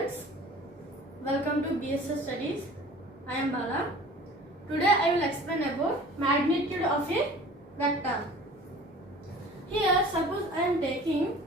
students, welcome to BSS Studies. I am Bala. Today I will explain about magnitude of a vector. Here suppose I am taking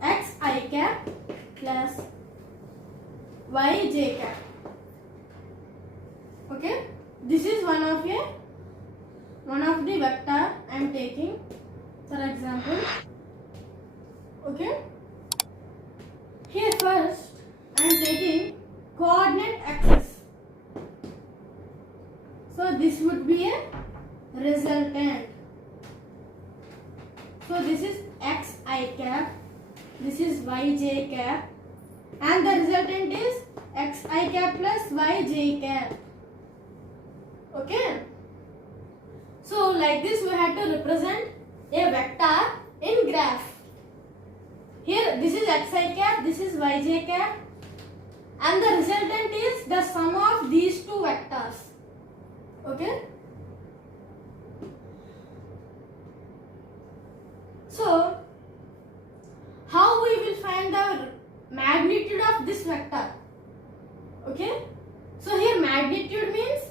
xi cap plus yj cap. Okay, this is one of the vector I am taking. For example, okay. Here first I am taking coordinate axis. So this would be a resultant. So this is xi cap, this is yj cap, and the resultant is xi cap plus yj cap. Okay. So like this we have to represent a vector in graph. Here this is xi cap, this is yj cap, and the resultant is the sum of these two vectors. Okay. So how we will find the magnitude of this vector? Okay. So here magnitude means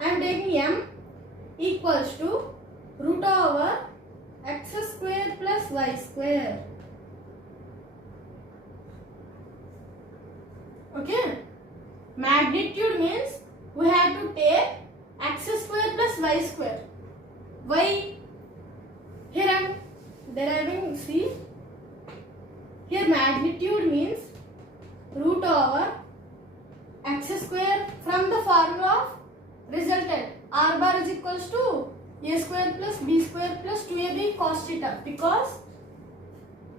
I am taking m equals to root over x square plus y square. Okay. Magnitude means we have to take x square plus y square. Why? Here I am deriving, see. Here magnitude means root over x square from the formula of resultant. R bar is equals to a square plus b square plus 2ab cos theta, because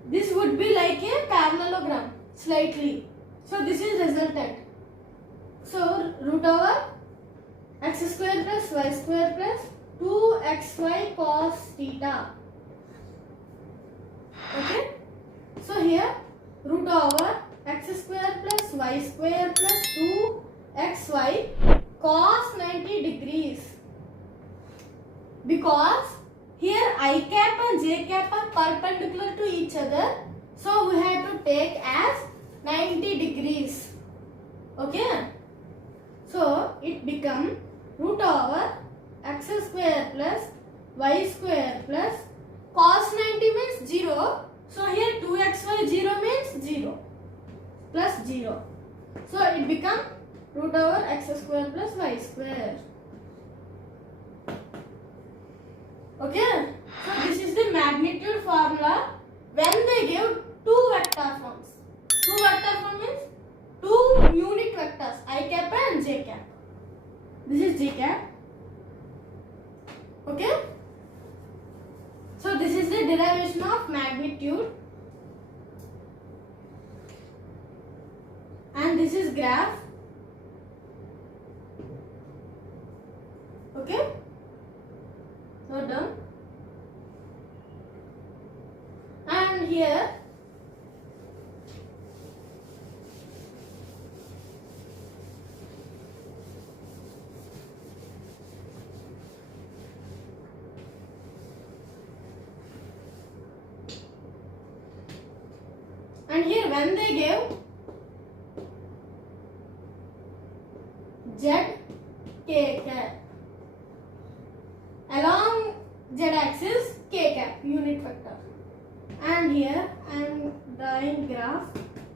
this would be like a parallelogram slightly. So this is resultant. So root over x square plus y square plus 2xy cos theta. Okay. So here root over x square plus y square plus 2xy cos 90 degrees. Because here I cap and j cap are perpendicular to each other, so we have to take as 90 degrees. Okay. So it become root over x square plus y square plus cos 90 means 0. So here 2xy 0 means 0 plus 0. So it become root over x square plus y square. Okay. So this is the magnitude formula when they give two vector forms. Two vector form means two unit vectors, I cap and j cap. This is j cap. Okay. So this is the derivation of magnitude, and this is graph. Okay. Note down. And here when they gave z k cap along z axis k cap unit vector, and here I am drawing graph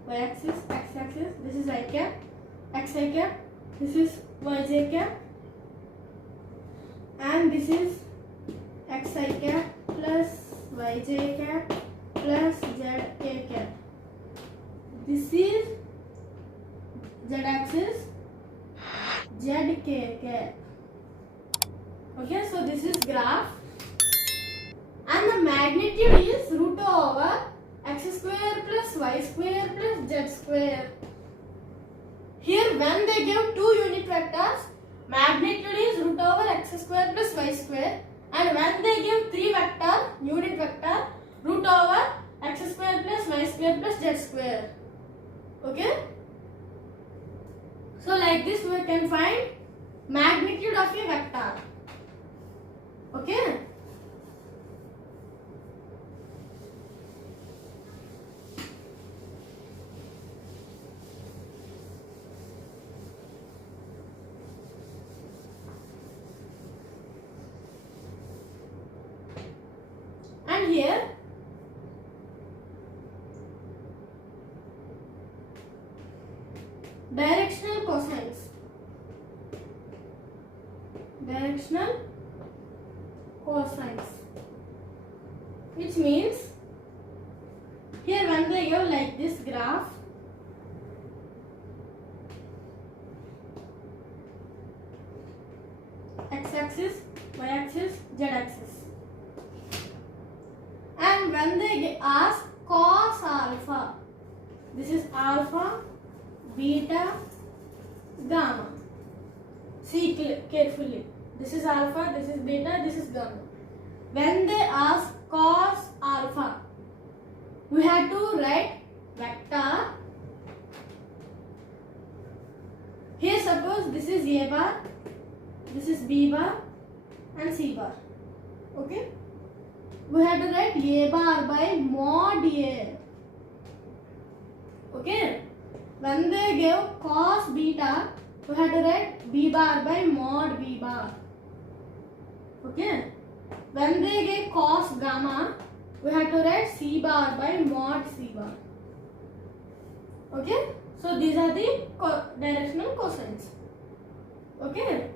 y axis, x axis, this is I cap, xi cap, this is yj cap, and this is xi cap plus yj cap plus zk cap. This is z axis, zk cap. Okay, so this is graph, and the magnitude is root over x square plus y square plus z square. Here when they give two unit vectors, magnitude is root over x square plus y square, and when they give three vector unit vector, root over x square plus y square plus z square. Okay. So like this we can find magnitude of a vector. Okay. And here directional cosines. Directional cosines. Which means here when they give like this graph, x-axis, y-axis, z-axis, and when they ask cos alpha, this is alpha, beta, gamma. See carefully. This is alpha, this is beta, this is gamma. When they ask cos alpha, we have to write vector. Here suppose this is A bar, this is B bar and C bar. Okay? We have to write A bar by mod A. Okay? When they give cos beta, we have to write B bar by mod B bar. Okay? When they give cos gamma, we have to write C bar by mod C bar. Okay? So these are the directional cosines. Okay?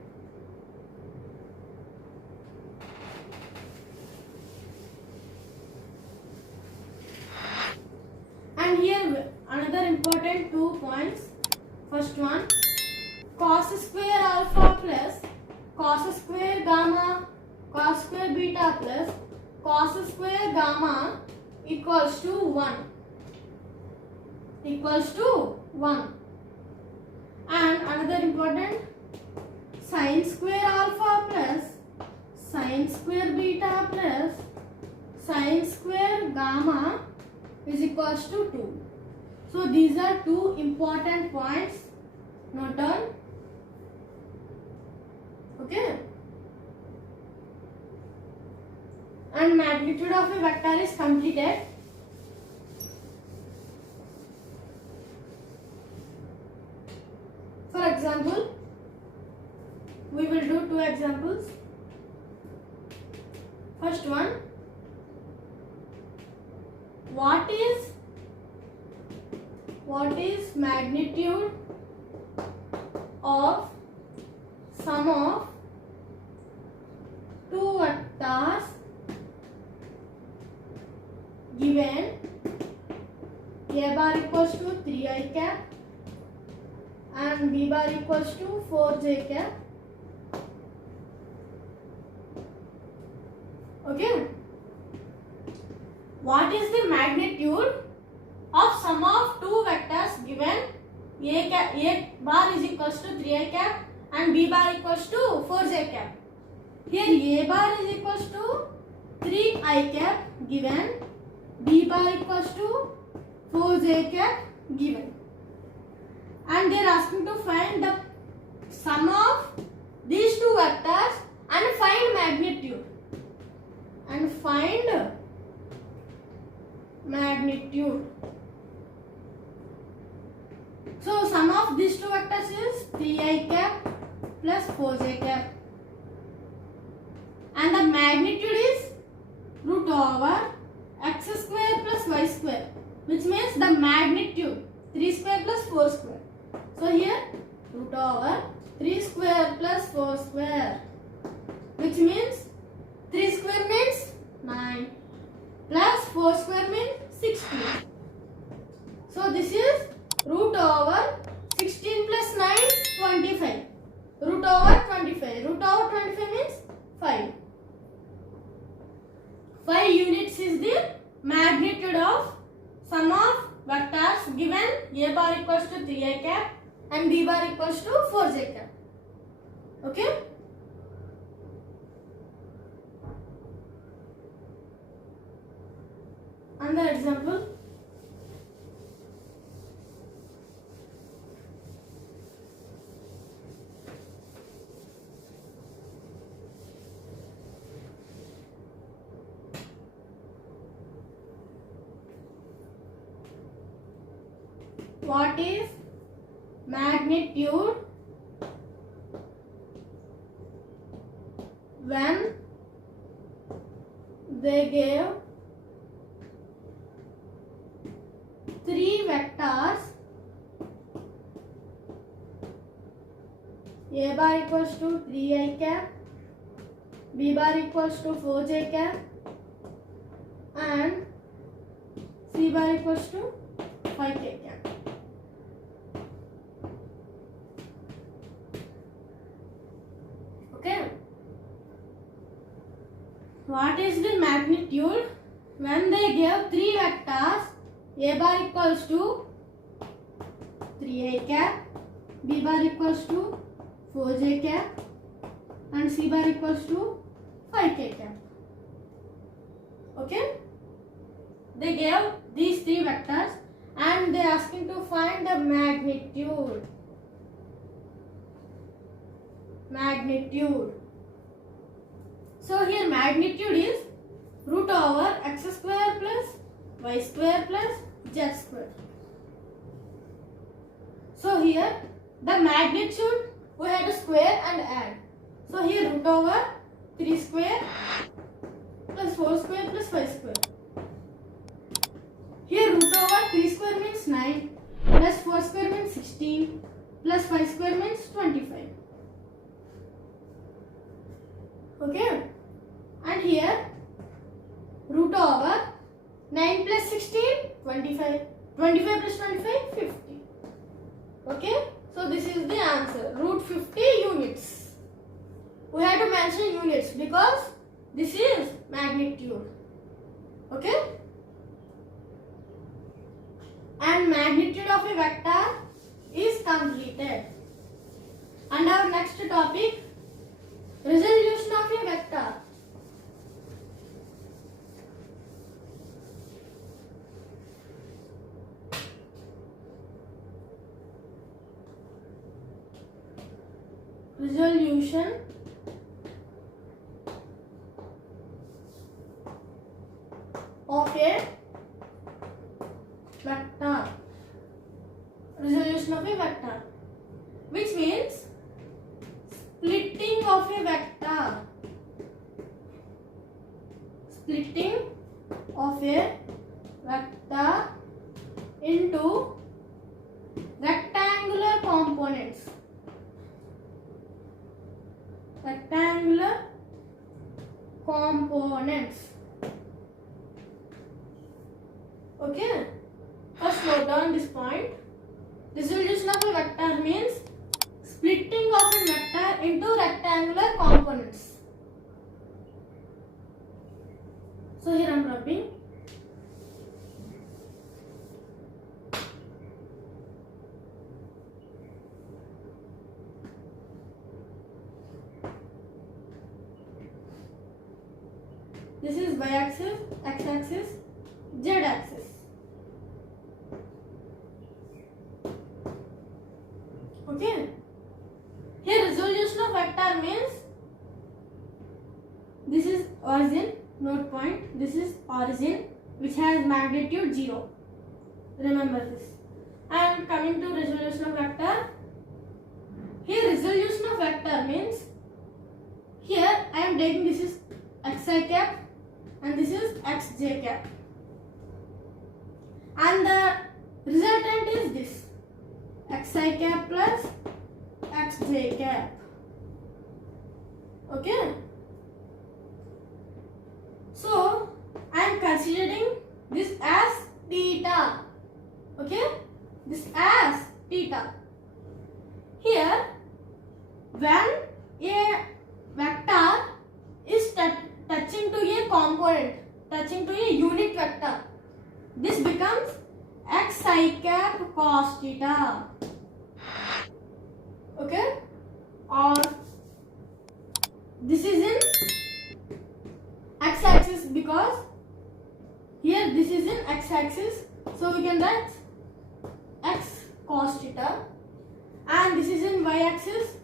And here another important 2 points. First one, cos square alpha plus cos square gamma cos square beta plus cos square gamma equals to 1. Equals to 1. And another important, sin square alpha plus sin square beta plus sin square gamma is equals to 2. So these are 2 important points. Note down. Okay. And magnitude of a vector is completed. For example, we will do 2 examples. First one, what is magnitude of sum of 2 vectors given A bar equals to 3i cap and B bar equals to 4j cap. Okay. What is the magnitude of sum of 2 vectors given A bar is equals to 3i cap and B bar equals to 4j cap? Here A bar is equals to 3i cap given, B bar equals to 4j cap given, and they are asking to find the sum of these 2 vectors and find magnitude. And find magnitude. So sum of these 2 vectors is 3i cap plus 4j cap, and the magnitude is root over x square plus y square, which means the magnitude 3 square plus 4 square. So here root over 3 square plus 4 square, which means 3 square means 9 plus 4 square means 16. So this is root over 16 plus 9, 25. Root over 25. Root over 25 means 5. 5 units is the magnitude of sum of vectors given A bar equals to 3i cap and B bar equals to 4j cap. Okay? Another example. What is magnitude when they gave vectors a bar equals to 3I cap, b bar equals to 4j cap, and c bar equals to 5k cap. Okay. What is the magnitude when they give three vectors a bar equals to 3I cap, b bar equals to 4j cap, and c bar equals to 5k cap. Okay? They gave these three vectors and they are asking to find the magnitude. Magnitude. So here magnitude is root over x square plus y square plus z square. So here the magnitude we have to square and add. So here root over 3 square plus 4 square plus 5 square. Here root over 3 square means 9 plus 4 square means 16 plus 5 square means 25. Okay. And here root over 9 plus 16 25. 25 plus 25 50. Okay. So this is the answer. Root 50 units. We have to mention units because this is magnitude. Okay. And magnitude of a vector is completed. And our next topic, resolution of a vector. Resolution of a vector. Resolution of a vector, which means splitting of a vector. Splitting of a vector into rectangular components. Rectangular components. Okay. First note down this point. Resolution of a vector means splitting of a vector into rectangular components. So here I am rubbing. This is y-axis, x-axis, z-axis. Okay. Here resolution of vector means this is origin, note point. This is origin which has magnitude 0. Remember this. And coming to resolution of vector. Here resolution of vector means here I am taking this is xi cap and this is xj cap. And the resultant is this xi cap plus xj cap. Okay. So I am considering this as theta. Okay. This as theta. Here when a vector is touching to a component, touching to a unit vector, this becomes xi cap cos theta. Okay. Or this is in x-axis because here this is in x-axis, so we can write x cos theta, and this is in y-axis.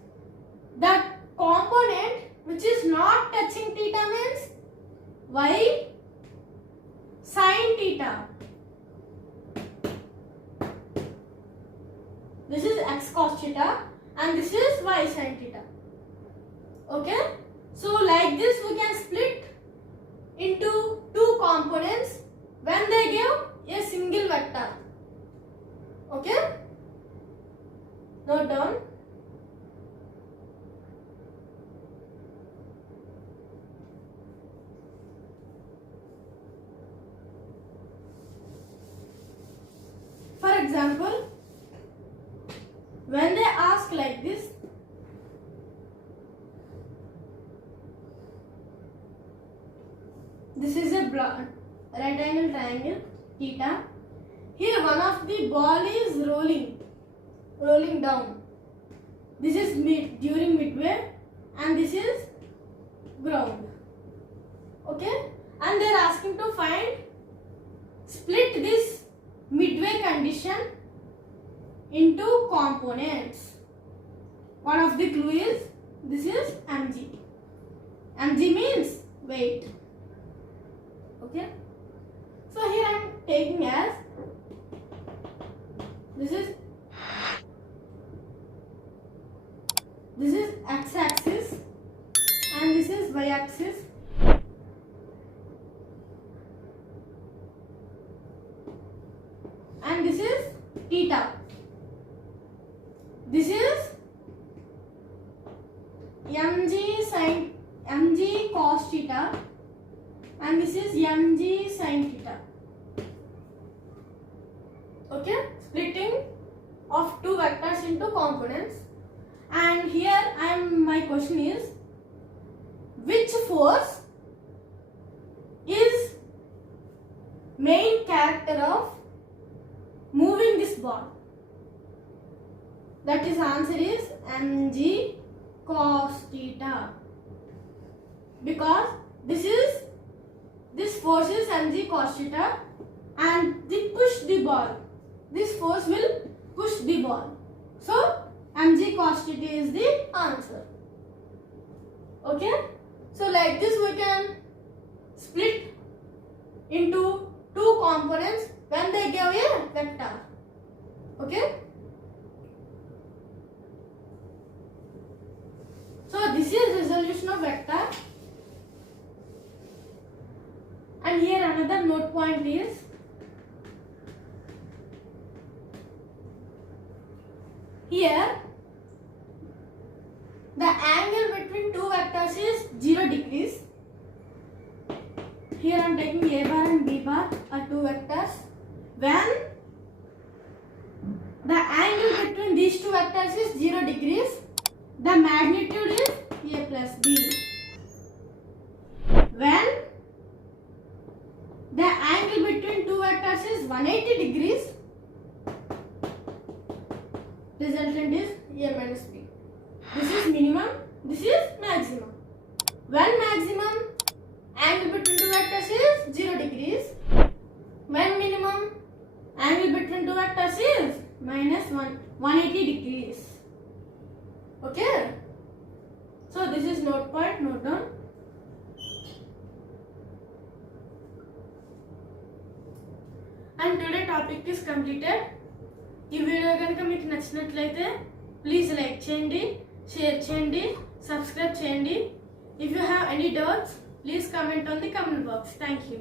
That component which is not touching theta means y sin theta. This is x cos theta and this is y sin theta. Okay. So like this we can split into two components when they give a single vector. Okay, note down. For example, when they ask like this, this is a right angle triangle theta. Here one of the ball is rolling down. This is during midway and this is ground. Okay, and they are asking to split this midway condition into components. One of the clue is this is mg. Mg means weight. Okay, so here I am taking as this is x-axis and this is y-axis. And this is theta. This is mg cos theta and this is mg sin theta. Okay, splitting of two vectors into components. And here my question is, which force is main character of moving this ball? That is answer is mg cos theta, because this force is mg cos theta and they push the ball. This force will push the ball. So mg cos theta is the answer. Okay, so like this we can split into two components when they give a vector. Okay, so this is resolution of vector. And here another note point is, here the angle between two vectors is 0 degrees. Here I am taking a bar and b bar are two vectors. When the angle between these two vectors is 0 degrees, the magnitude is a plus b. When the angle between two vectors is 180 degrees, resultant is a minus b. This is minimum, this is maximum. When maximum angle between two vectors is 0 degrees, when minimum angle between two vectors is minus 180 degrees. Okay, so this is note point, note down. And today topic is completed. ఈ video కనుక మీకు నచ్చినట్లయితే please like చేయండి, share చేయండి, subscribe చేయండి. If you have any doubts, please comment on the comment box. Thank you.